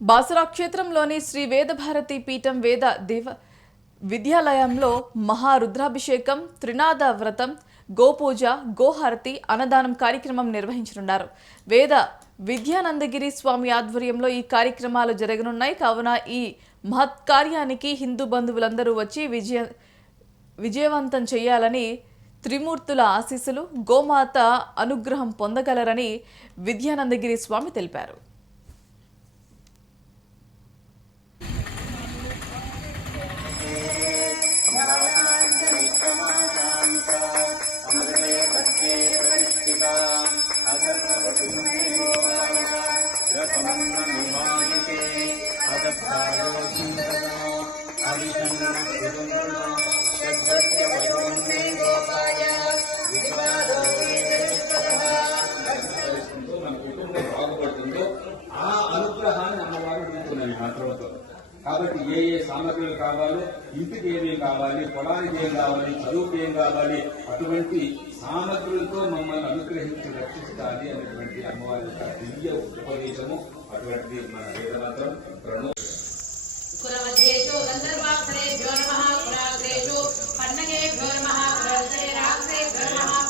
బాసరా క్షేత్రంలోని శ్రీ వేదభారతి పీఠం వేద దేవ విద్యాలయంలో మహారుద్రాభిషేకం, త్రినాద వ్రతం, గోపూజ, గోహారతి, అన్నదానం కార్యక్రమం నిర్వహించనున్నారు. వేద విద్యానందగిరి స్వామి ఆధ్వర్యంలో ఈ కార్యక్రమాలు జరగనున్నాయి. కావున ఈ మహత్ కార్యానికి హిందూ బంధువులందరూ వచ్చి విజయవంతం చేయాలని, త్రిమూర్తుల ఆశీస్సులు, గోమాత అనుగ్రహం పొందగలరని విద్యానందగిరి స్వామి తెలిపారు. కాబట్టి ఏ ఏ సామగ్రులు కావాలో, ఇంటికి ఏమేమి కావాలి, పొలానికి ఏం కావాలి, చదువుకి ఏం కావాలి, అటువంటి సామగ్రులతో మమ్మల్ని అనుగ్రహించి రక్షిస్తాలి అనేటువంటి అమ్మవారి యొక్క దివ్య ఉపదేశము. అటువంటి మన వేదమంత్రం పండగేభ్యో నమః, రాక్షే రాక్షే నమః,